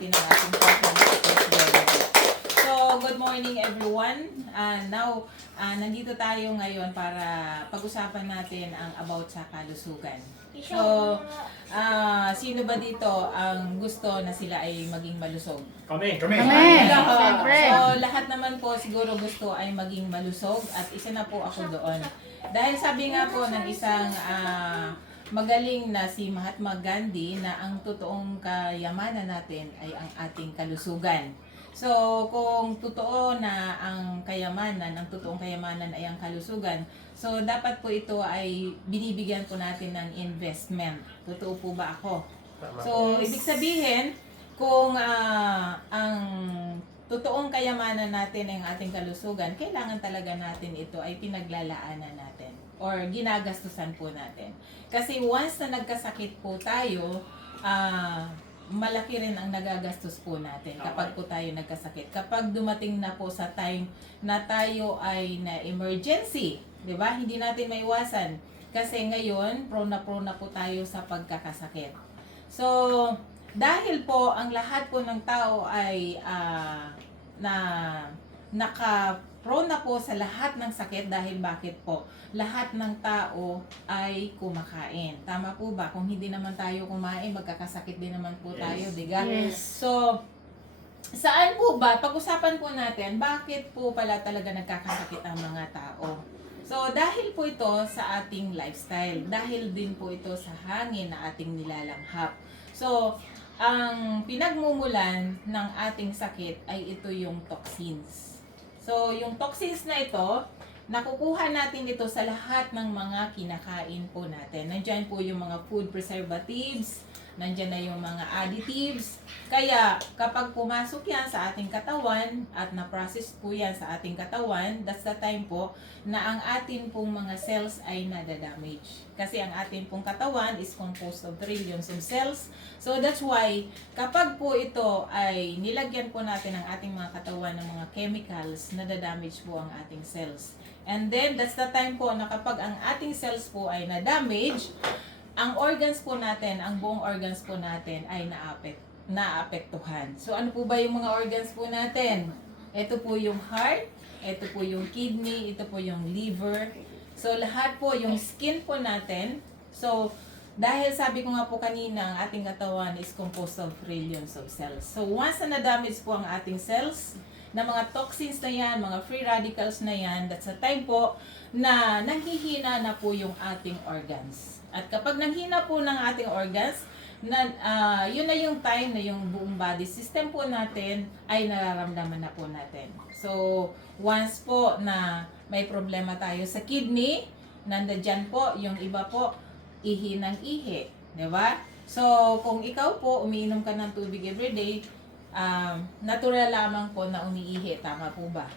natin ang ating program sa First Remedy. So, good morning everyone. Nandito tayo ngayon para pag-usapan natin ang about sa kalusugan. So, sino ba dito ang gusto na sila ay maging malusog? Kami. Siyempre. So, lahat naman po siguro gusto ay maging malusog at isa na po ako doon. Dahil sabi nga po ng isang magaling na si Mahatma Gandhi na ang totoong kayamanan natin ay ang ating kalusugan. So, kung totoo na ang totoong kayamanan ay ang kalusugan, so dapat po ito ay binibigyan po natin ng investment. Totoo po ba ako? So, ibig sabihin, kung ang totoong kayamanan natin ay ang ating kalusugan, kailangan talaga natin ito ay pinaglalaanan natin or ginagastusan po natin. Kasi once na nagkasakit po tayo, malaki rin ang nagagastos po natin kapag po tayo nagkasakit. Kapag dumating na po sa time na tayo ay na emergency, di ba? Hindi natin maiwasan. Kasi ngayon, prone na po tayo sa pagkakasakit. So, dahil po ang lahat po ng tao ay naka-prone na po sa lahat ng sakit dahil bakit po? Lahat ng tao ay kumakain. Tama po ba? Kung hindi naman tayo kumain, magkakasakit din naman po tayo, diga? Yes. So, saan po ba? Pag-usapan po natin, bakit po pala talaga nagkakasakit ang mga tao? So, dahil po ito sa ating lifestyle. Dahil din po ito sa hangin na ating nilalanghap. So, ang pinagmumulan ng ating sakit ay ito yung toxins. So, yung toxins na ito, nakukuha natin ito sa lahat ng mga kinakain po natin. Nandyan po yung mga food preservatives, nandyan na yung mga additives. Kaya kapag pumasok yan sa ating katawan at na-process po yan sa ating katawan, that's the time po na ang atin pong mga cells ay nadadamage. Kasi ang atin pong katawan is composed of trillions of cells. So that's why kapag po ito ay nilagyan po natin ang ating mga katawan ng mga chemicals, nadadamage po ang ating cells. And then that's the time po na kapag ang ating cells po ay na-damage, ang organs po natin, ang buong organs po natin ay naapektuhan. So ano po ba yung mga organs po natin? Ito po yung heart, ito po yung kidney, ito po yung liver. So lahat po yung skin po natin. So dahil sabi ko nga po kanina, ang ating katawan is composed of trillions of cells. So once na na-damage po ang ating cells, na mga toxins na yan, mga free radicals na yan, that's a time po na nanghihina na po yung ating organs. At kapag nanghina po ng ating organs, yun na yung time na yung buong body system po natin ay nararamdaman na po natin. So, once po na may problema tayo sa kidney, nandyan po yung iba po, ihi ng ihi. Diba? So, kung ikaw po, umiinom ka ng tubig everyday, natural lamang po na umiihi. Tama po ba?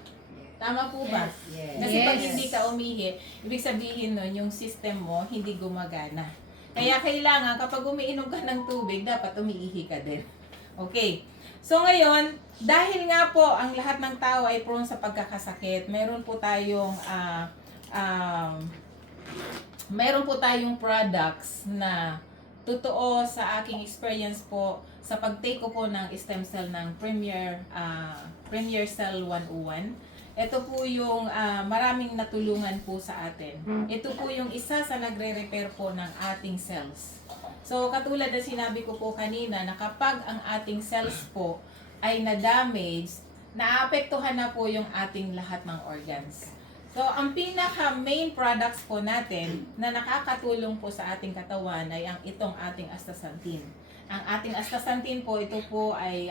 Tama po ba? Yes. Kasi pag hindi ka umihi, ibig sabihin nun, yung system mo hindi gumagana. Kaya kailangan kapag umiinom ka ng tubig, dapat umiihi ka din. Okay. So ngayon, dahil nga po ang lahat ng tao ay prone sa pagkakasakit, meron po tayong products na totoo sa aking experience po sa pag-take ko po ng stem cell ng Premier Cell 101. Ito po yung maraming natulungan po sa atin. Ito po yung isa sa nagre-repair po ng ating cells. So katulad na sinabi ko po kanina na kapag ang ating cells po ay na-damage, naapektuhan na po yung ating lahat ng organs. So, ang pinaka-main products po natin na nakakatulong po sa ating katawan ay itong ating astaxanthin. Ang ating astaxanthin po, ito po ay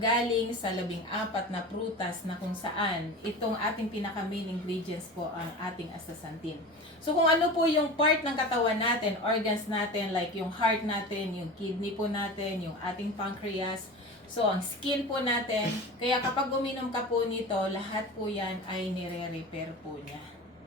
galing sa 14 na prutas na kung saan itong ating pinaka-main ingredients po ang ating astaxanthin. So, kung ano po yung part ng katawan natin, organs natin, like yung heart natin, yung kidney po natin, yung ating pancreas, so, ang skin po natin, kaya kapag uminom ka po nito, lahat po yan ay nire-repair po niya.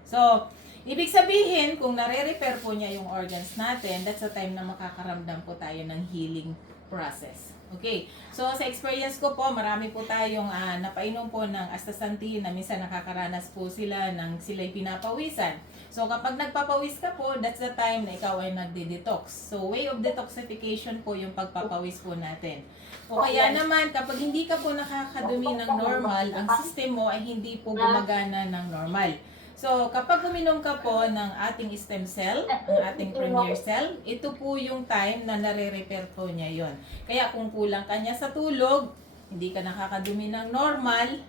So, ibig sabihin, kung nare-repair po niya yung organs natin, that's the time na makakaramdam po tayo ng healing process. Okay. So, sa experience ko po, marami po tayong napainom po ng astaxanthin na minsan nakakaranas po sila ng sila'y pinapawisan. So kapag nagpapawis ka po, that's the time na ikaw ay nagde-detox. So way of detoxification po yung pagpapawis po natin. O kaya naman, kapag hindi ka po nakakadumi ng normal, ang system mo ay hindi po gumagana ng normal. So, kapag uminom ka po ng ating stem cell, ang ating premier cell, ito po yung time na nare-repair po niya yon. Kaya kung kulang ka niya sa tulog, hindi ka nakakadumi ng normal,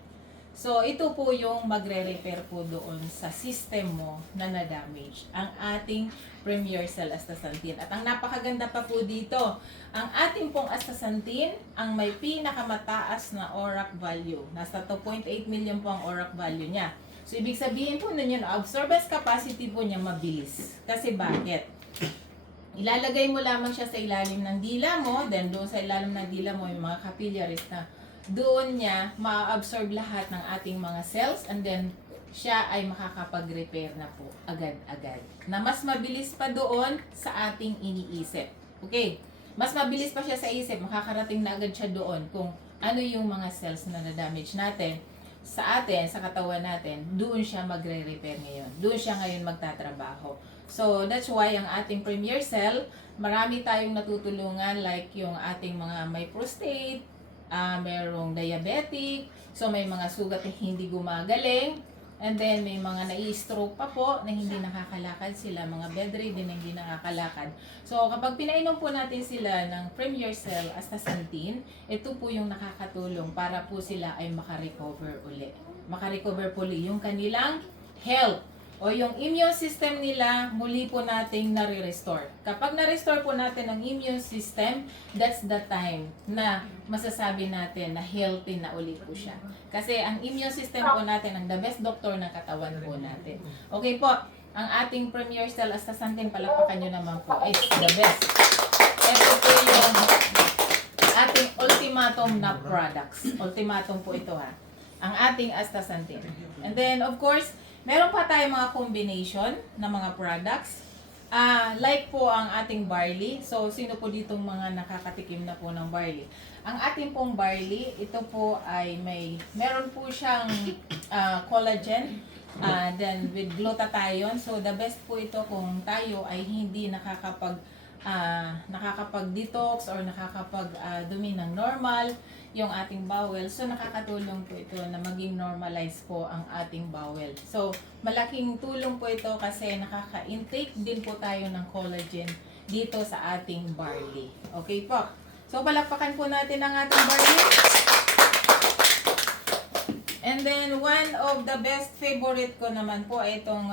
so ito po yung magre-repair po doon sa system mo na na-damage, ang ating premier cell astaxanthin. At ang napakaganda pa po dito, ang ating pong astaxanthin, ang may pinakamataas na ORAC value. Nasa 2.8 million po ang ORAC value niya. So, ibig sabihin po nun yun, absorbance capacity po niya mabilis. Kasi bakit? Ilalagay mo lamang siya sa ilalim ng dila mo, then doon sa ilalim ng dila mo yung mga capillaries na doon niya ma-absorb lahat ng ating mga cells, and then siya ay makakapag-repair na po agad-agad. Na mas mabilis pa doon sa ating iniisip. Okay? Mas mabilis pa siya sa isip, makakarating na agad siya doon kung ano yung mga cells na na-damage natin sa atin, sa katawan natin, doon siya magre-repair ngayon. Doon siya ngayon magtatrabaho. So, that's why ang ating premier cell, marami tayong natutulungan, like yung ating mga may prostate, merong diabetic, so may mga sugat na hindi gumagaling, and then may mga nai-stroke pa po na hindi nakakalakad sila, mga bedridden na hindi nakakalakad. So kapag pinainom po natin sila ng premier cell astaxanthin, ito po yung nakakatulong para po sila ay makarecover uli. Makarecover po uli yung kanilang health o yung immune system nila, muli po nating nare-restore. Kapag na-restore po natin ang immune system, that's the time na masasabi natin na healthy na uli po siya. Kasi ang immune system po natin, ang the best doctor ng katawan po natin. Okay po, ang ating premier cell astaxanthin, palakpakan nyo naman po, is the best. Ito po yung ating ultimatum na products. Ultimatum po ito ha. Ang ating astaxanthin. And then of course, meron pa tayong mga combination ng mga products. Like po ang ating barley. So, sino po ditong mga nakakatikim na po ng barley? Ang ating pong barley, ito po ay meron po siyang collagen, then with glutathione. So, the best po ito kung tayo ay hindi nakakapag-detox or nakakapag-dumi ng normal yung ating bowel. So, nakakatulong po ito na maging normalize po ang ating bowel. So, malaking tulong po ito kasi nakaka-intake din po tayo ng collagen dito sa ating barley. Okay po. So, palakpakan po natin ang ating barley. And then, one of the best favorite ko naman po ay itong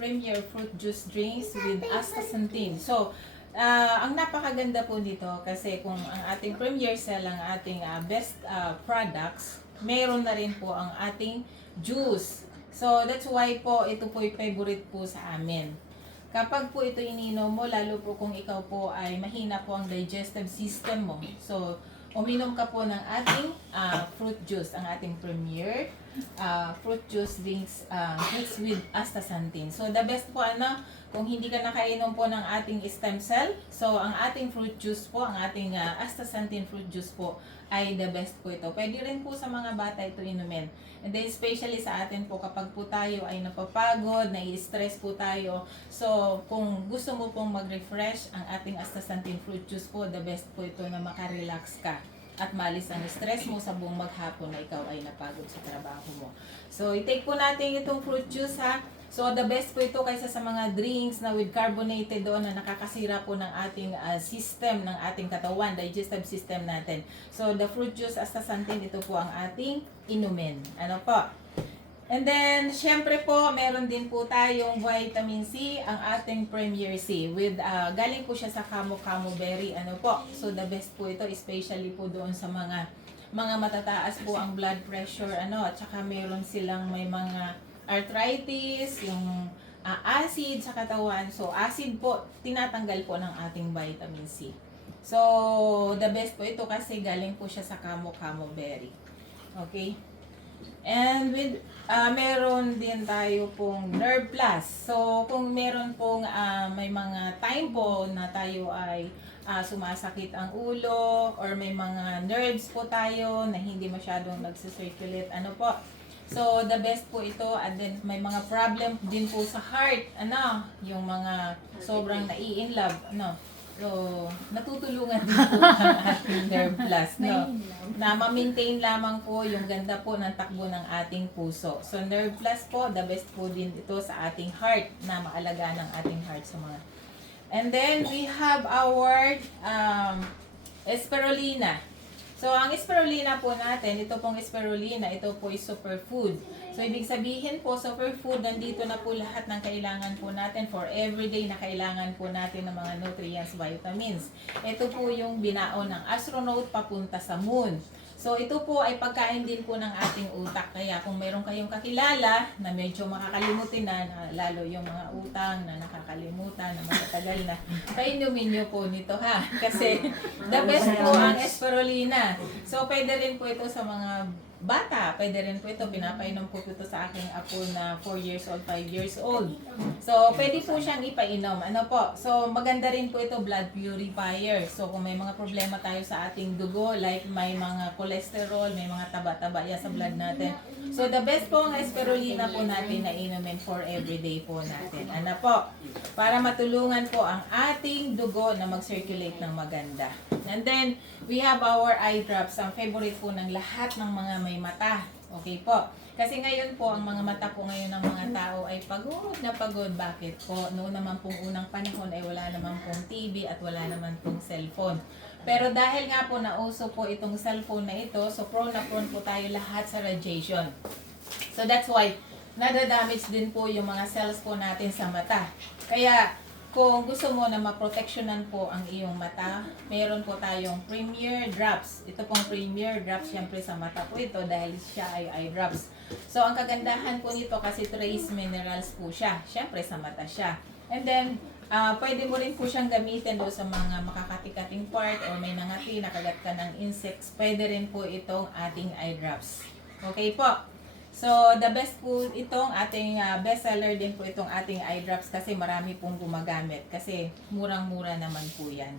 Premier Fruit Juice Drinks with astaxanthin. So, ang napakaganda po dito kasi kung ang ating premier cell, ang ating best products, mayroon na rin po ang ating juice. So that's why po ito po yung favorite po sa amin. Kapag po ito ininom mo, lalo po kung ikaw po ay mahina po ang digestive system mo. So uminom ka po ng ating fruit juice, ang ating premier fruit juice drinks mixed with astaxanthin. So the best po kung hindi ka nakainom po ng ating stem cell, so ang ating fruit juice po, ang ating astaxanthin fruit juice po ay the best po ito. Pwede rin po sa mga bata ito inumin. And then especially sa atin po kapag po tayo ay napapagod, nai-stress po tayo. So kung gusto mo pong mag-refresh, ang ating astaxanthin fruit juice po, the best po ito na makarelax ka at malis ang stress mo sa buong maghapon na ikaw ay napagod sa trabaho mo. So i-take po natin itong fruit juice ha. So, the best po ito kaysa sa mga drinks na with carbonated doon na nakakasira po ng ating system, ng ating katawan, digestive system natin. So, the fruit juice astaxanthin, ito po ang ating inumin. Ano po? And then, syempre po, meron din po tayong vitamin C, ang ating Premier C. With, galing po siya sa Camu berry. Ano po? So, the best po ito, especially po doon sa mga matataas po ang blood pressure. At saka meron silang may mga arthritis, yung acid sa katawan. So, acid po, tinatanggal po ng ating vitamin C. So, the best po ito kasi galing po siya sa Camu berry. Okay? And with, meron din tayo pong Nerve Plus. So, kung meron pong may mga time po na tayo ay sumasakit ang ulo or may mga nerves po tayo na hindi masyadong nagsisirculate, ano po. So, the best po ito. And then, may mga problem din po sa heart. Yung mga sobrang nai-inlove. So, natutulungan din po ang ating Nerve Plus, na ma-maintain lamang po yung ganda po ng takbo ng ating puso. So, Nerve Plus po, the best po din ito sa ating heart, na maalagaan ng ating heart sa mga. And then, we have our Spirulina. So, ang spirulina po natin, ito pong spirulina, ito po is superfood. So, ibig sabihin po, superfood, nandito na po lahat ng kailangan po natin for everyday na kailangan po natin ng mga nutrients, vitamins. Ito po yung binaon ng astronaut papunta sa moon. So, ito po ay pagkain din po ng ating utak. Kaya kung meron kayong kakilala na medyo makakalimutin na lalo yung mga utang na nakakalimutan, na matatagal na, painumin nyo po nito ha. Kasi the best po ang spirulina. So, pwede rin po ito sa mga bata. Pwede rin po ito. Pinapainom po ito sa aking apo na 4 years old, 5 years old. So, pwede po siyang ipainom. So, maganda rin po ito, blood purifier. So, kung may mga problema tayo sa ating dugo, like may mga cholesterol, may mga taba-taba yan sa blood natin. So, the best po ang spirulina po natin na inumin for everyday po natin. Para matulungan po ang ating dugo na mag-circulate ng maganda. And then, we have our eye drops. Ang favorite po ng lahat ng mga may mata. Okay po. Kasi ngayon po, ang mga mata po ngayon ng mga tao ay pagod na pagod. Bakit po? Noon naman pong unang panahon ay wala naman pong TV at wala naman pong cellphone. Pero dahil nga po nauso po itong cellphone na ito, so prone na prone po tayo lahat sa radiation. So that's why, nadadamage din po yung mga cells po natin sa mata. Kaya, kung gusto mo na maproteksyonan po ang iyong mata, meron po tayong Premier Drops. Ito pong Premier Drops, syempre sa mata po ito dahil siya ay eye drops. So, ang kagandahan po nito kasi trace minerals po siya. Syempre sa mata siya. And then, pwede mo rin po siyang gamitin doon sa mga makakatikating part o may nangati, nakagat ka ng insects. Pwede rin po itong ating eye drops. Okay po. So, the best po itong ating bestseller din po itong ating eye drops kasi marami pong gumagamit kasi murang-mura naman po yan.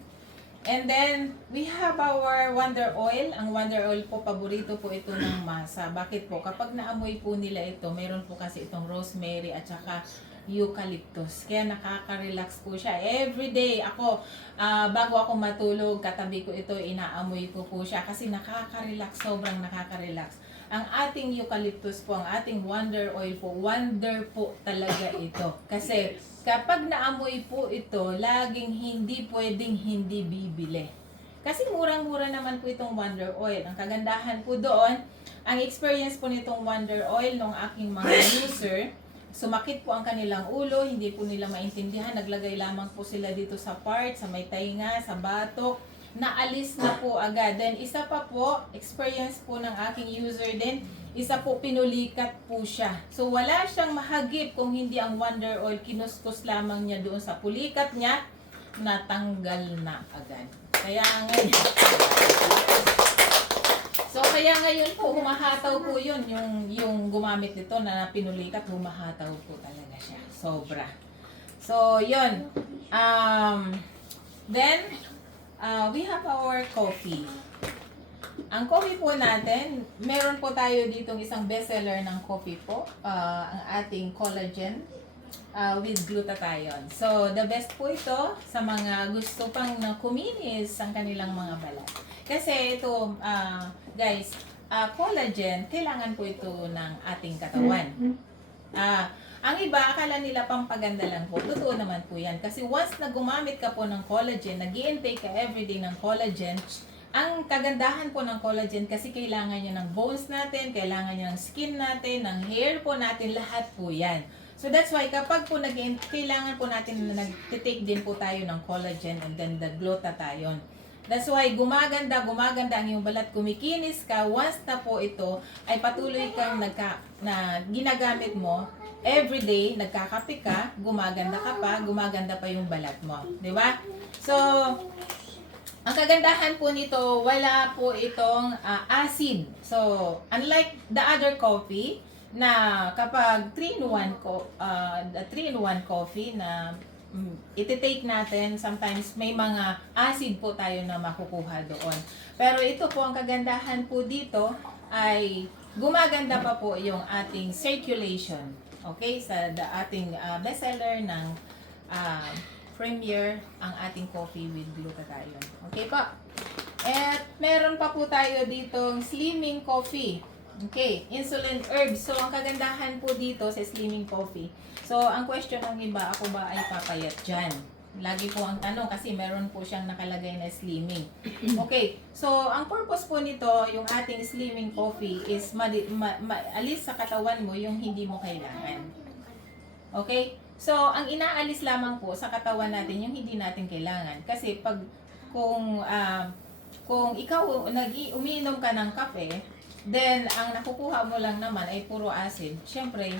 And then, we have our Wonder Oil. Ang Wonder Oil po, paborito po ito ng masa. Bakit po? Kapag naamoy po nila ito, meron po kasi itong rosemary at saka eucalyptus. Kaya nakaka-relax po siya. Everyday ako, bago ako matulog, katabi ko ito, inaamoy ko po siya kasi nakaka-relax, sobrang nakaka-relax. Ang ating eucalyptus po, ang ating Wonder Oil po, wonder po talaga ito. Kasi kapag naamoy po ito, laging hindi pwedeng hindi bibili. Kasi murang-mura naman po itong Wonder Oil. Ang kagandahan po doon, ang experience po nitong Wonder Oil ng aking mga user, sumakit po ang kanilang ulo, hindi po nila maintindihan, naglagay lamang po sila dito sa part, sa may tainga, sa batok, naalis na po agad. Then, isa pa po, experience po ng aking user din, isa po pinulikat po siya. So, wala siyang mahagip kung hindi ang Wonder Oil, kinuskus lamang niya doon sa pulikat niya, natanggal na agad. Kaya ngayon, kaya ngayon po, humahataw po yun, yung gumamit nito na pinulikat, humahataw po talaga siya. Sobra. So, yun. Then, we have our coffee. Ang coffee po natin, meron po tayo ditong isang bestseller ng coffee po, ang ating collagen with glutathione. So, the best po ito sa mga gusto pang kuminis ang kanilang mga balat. Kasi ito, guys, collagen, kailangan po ito ng ating katawan. Ang iba, akala nila pampaganda lang po. Totoo naman po yan. Kasi once na gumamit ka po ng collagen, nag-i-intake ka everyday ng collagen, ang kagandahan po ng collagen kasi kailangan niya ng bones natin, kailangan niya ng skin natin, ng hair po natin, lahat po yan. So that's why kapag po kailangan po natin na nag-take din po tayo ng collagen and then the glutathione. That's why gumaganda ang iyong balat, kumikinis ka, once na po ito ay patuloy kang na ginagamit mo, everyday, nagkakape ka, gumaganda ka pa, gumaganda pa yung balat mo. Di ba? So, ang kagandahan po nito, wala po itong acid. So, unlike the other coffee, na kapag 3-in-1 coffee na iti-take natin, sometimes may mga acid po tayo na makukuha doon. Pero ito po, ang kagandahan po dito ay gumaganda pa po yung ating circulation. Okay? Sa ating bestseller ng Premier, ang ating coffee with glutathione. Okay po? At meron pa po tayo ditong slimming coffee. Okay, insulin herbs. So, ang kagandahan po dito sa slimming coffee. So, ang question ng iba, ako ba ay papayat dyan? Lagi po ang tanong kasi meron po siyang nakalagay na slimming. Okay, so ang purpose po nito, yung ating slimming coffee is alis sa katawan mo yung hindi mo kailangan. Okay? So, ang inaalis lamang po sa katawan natin yung hindi natin kailangan. Kasi kung ikaw umiinom ka ng kape, then ang nakukuha mo lang naman ay puro acid. Siyempre,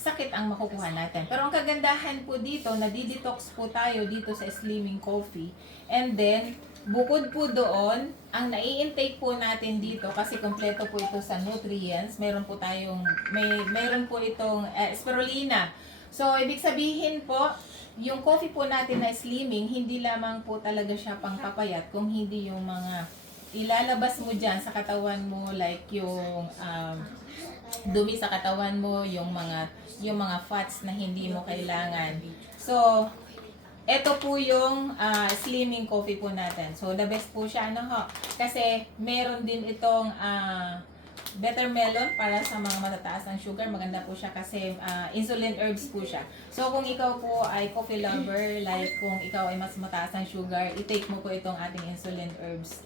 sakit ang makukuha natin. Pero ang kagandahan po dito, nadidetox po tayo dito sa slimming coffee. And then, bukod po doon, ang nai-intake po natin dito, kasi kompleto po ito sa nutrients, meron po itong spirulina. So, ibig sabihin po, yung coffee po natin na slimming, hindi lamang po talaga siya pangpapayat, kung hindi yung mga ilalabas mo dyan sa katawan mo, like yung dumi sa katawan mo, yung mga fats na hindi mo kailangan. So, ito po yung slimming coffee po natin. So, the best po siya, kasi meron din itong Better Melon para sa mga matataas ng sugar. Maganda po siya kasi insulin herbs po siya. So, kung ikaw po ay coffee lover, like kung ikaw ay mas mataas ng sugar, i-take mo po itong ating insulin herbs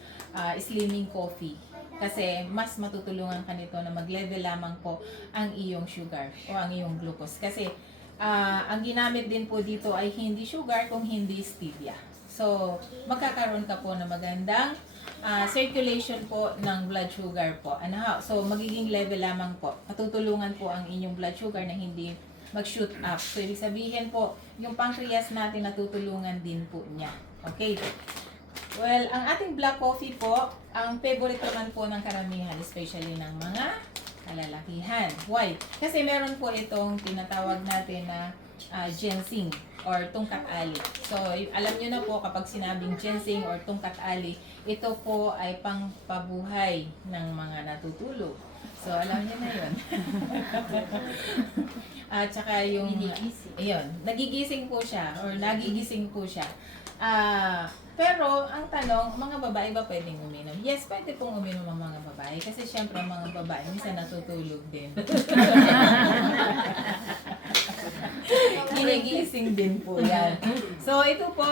slimming coffee. Kasi mas matutulungan ka nito na mag-level lamang po ang iyong sugar o ang iyong glucose. Kasi ang ginamit din po dito ay hindi sugar kung hindi stevia. So, magkakaroon ka po ng magandang circulation po ng blood sugar po. So, magiging level lamang po. Matutulungan po ang inyong blood sugar na hindi mag-shoot up. So, ibig sabihin po, yung pancreas natin natutulungan din po niya. Okay? Well, ang ating black coffee po, ang favorite naman po ng karamihan, especially ng mga kalalakihan. Why? Kasi meron po itong tinatawag natin na ginseng or tungkat ali. So, alam nyo na po kapag sinabing ginseng or tungkat ali, ito po ay pangpabuhay ng mga natutulog. So, alam nyo na yun. At saka yung, nagigising po siya or nagigising po siya. Pero, ang tanong, mga babae ba pwedeng uminom? Yes, pwede pong uminom ang mga babae. Kasi syempre, ang mga babae, minsan natutulog din. Ginigising din po yan. So, ito po,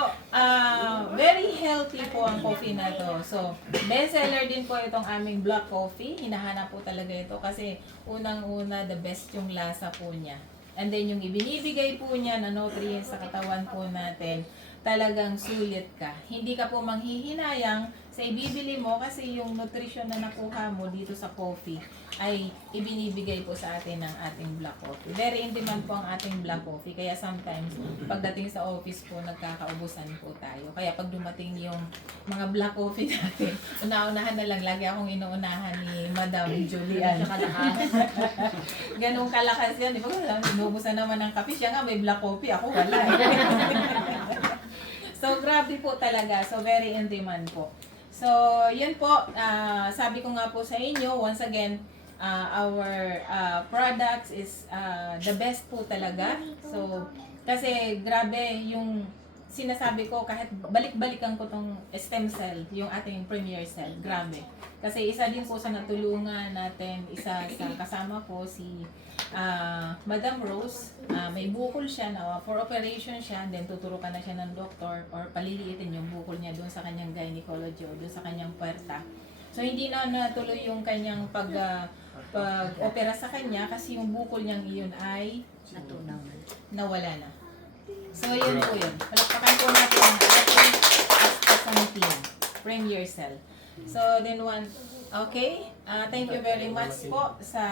very healthy po ang coffee na to. So, bestseller din po itong aming black coffee. Hinahanap po talaga ito kasi unang-una, the best yung lasa po niya. And then, yung ibinibigay po niya na nutrients sa katawan po natin, talagang sulit ka. Hindi ka po manghihinayang sa ibibili mo kasi yung nutrition na nakuha mo dito sa coffee ay ibinibigay po sa atin ng ating black coffee. Very in demand po ang ating black coffee. Kaya sometimes, pagdating sa office po, nagkakaubusan po tayo. Kaya pag dumating yung mga black coffee natin, una-unahan na lang. Lagi akong inuunahan ni Madam Julian. Ganun kalakas yan. Di ba? Inubusan naman ng kape. Siya nga may black coffee. Ako wala. So, grabe po talaga. So, very in demand po. So, yun po. Sabi ko nga po sa inyo, once again, our products is the best po talaga. So, kasi grabe yung sinasabi ko, kahit balik-balikan ko tong stem cell, yung ating premier cell, grabe. Kasi isa din po sa natulungan natin, isa sa kasama ko si Madam Rose, may bukol siya na for operation siya, then tuturukan na siya ng doktor or paliliitin yung bukol niya doon sa kanyang gynecology o doon sa kanyang puwerta. So hindi na natuloy yung kanyang pag-opera sa kanya kasi yung bukol niyang iyon ay nawala na. So yun po yun. Palakpakan po natin ang ating astaxanthin, premier cell. So then okay, thank you very much po sa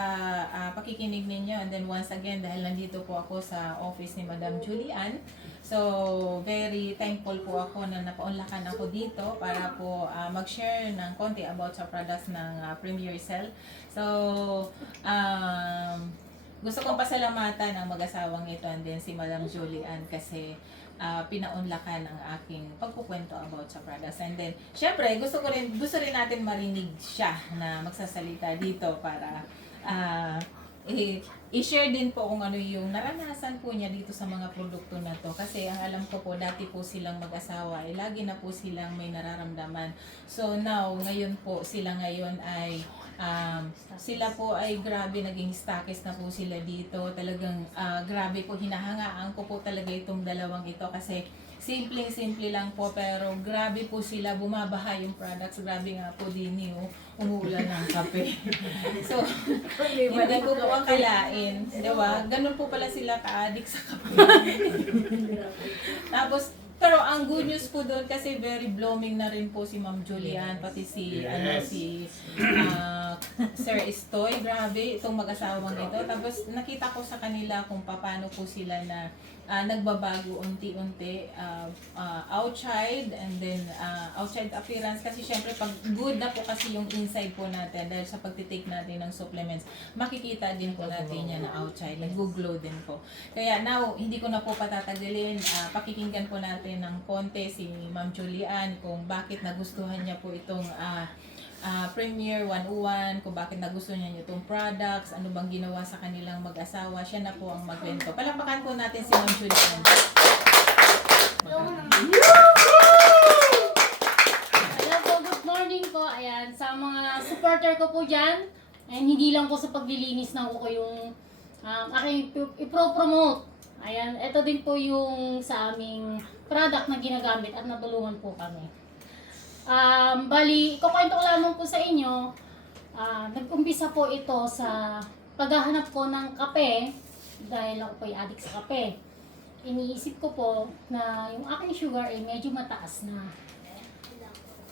pakikinig ninyo. And then once again, dahil nandito po ako sa office ni Madam Julian, so very thankful po ako na napaunlakan ako dito para po mag-share ng konti about sa products ng Premier Cell. So, gusto kong pasalamatan ang mag-asawang ito and then si Madam Julian kasi pinaunlakan ang aking pagkukwento about sa products. And then, syempre, gusto rin natin marinig siya na magsasalita dito para i-share din po kung ano yung naranasan po niya dito sa mga produkto na to. Kasi ang alam ko po, dati po silang mag-asawa, lagi na po silang may nararamdaman. So now, ngayon po, sila ngayon ay sila po ay grabe, naging stockist na po sila dito. Talagang grabe po, hinahangaan ko po talaga itong dalawang ito kasi simpleng-simple lang po pero grabe po sila, bumabaha yung products. Grabe nga po din umuulan ng kape. So, hindi ko po akalain. Diba? Ganun po pala sila ka-addict sa kape. Tapos, pero ang good news po doon kasi very blooming na rin po si Ma'am Julian, pati si Sir Estoy. Grabe itong mag-asawang ito. Tapos nakita ko sa kanila kung paano po sila na nagbabago unti-unti outside and then outside appearance kasi syempre pag good na po kasi yung inside po natin dahil sa pagtitake natin ng supplements, makikita din po natin yan na outside, nag-glow din po. Kaya now, hindi ko na po patatagalin, pakikinggan po natin ng konti si Ma'am Julian kung bakit nagustuhan niya po itong Premier 101, kung bakit nagustuhan niya itong products, ano bang ginawa sa kanilang mag-asawa. Siya na po ang magkwento. Palakpakan po natin si Ma'am Julian. Hello po, good morning po. Ayan, sa mga supporter ko po dyan, and hindi lang po sa paglilinis ng ko yung aking ipro-promote. Ayan, ito din po yung sa aming product na ginagamit at natulungan po kami. Bali, ikukwento ko lamang po sa inyo, nag-umpisa po ito sa paghahanap ko ng kape dahil ako po ay addict sa kape. Iniisip ko po na yung aking sugar ay medyo mataas na.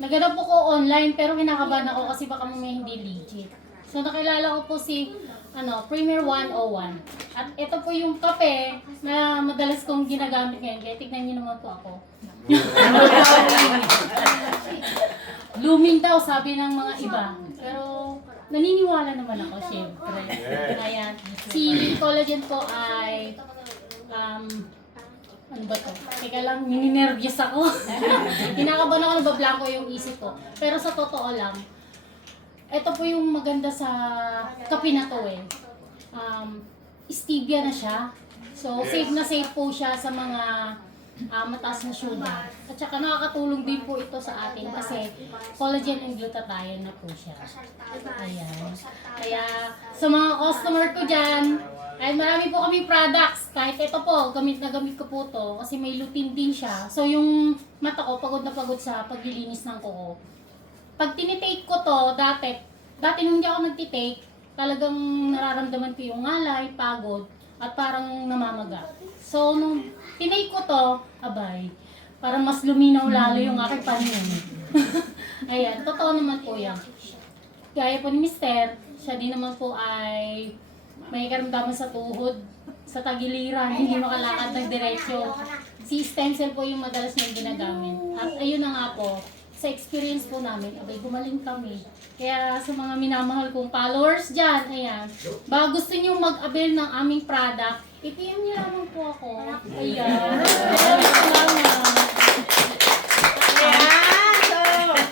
Naghanap po ko online pero kinakabahan ako kasi baka may hindi legit. So nakilala ko po si Premier 101. At ito po yung kape na madalas kong ginagamit ngayon. Kaya tignan niyo naman po ako. Blooming daw, sabi ng mga iba. Pero naniniwala naman ako, syempre. Ayan. Si collagen po ay ano ba to? Teka lang, nininervyos ako. Kinakabahan ako, nabablanko yung isip ko. Pero sa totoo lang, ito po yung maganda sa kape na to eh. Stevia na siya. So, safe na safe po siya sa mga mataas na sugar. At saka nakakatulong din po ito sa atin kasi collagen and glutathione na po siya. Ayan. Kaya sa mga customer ko dyan, ay marami po kami products. Kahit ito po, gamit na gamit ko po to kasi may lutein din siya. So yung mata ko, pagod na pagod sa paglilinis ng kuko. Pag tinitake ko to, dati nung hindi ako nagtitake, talagang nararamdaman ko yung ngalay, pagod, at parang namamaga. So, nung tinake ko to, abay, parang mas luminaw lalo yung aking paningin. Ayan, totoo naman po yan. Gaya po ni Mister, siya din naman po ay may karamdaman sa tuhod, sa tagiliran, hindi makalakad ng diretsyo. Si stem cell po yung madalas niyang ginagamit. At ayun na nga po, sa experience po namin, abay, gumaling kami. Kaya sa mga minamahal kong followers dyan, ayan, baka gusto niyo mag-avail ng aming product, i-PM niyo lamang po ako. Ayan. Salamat.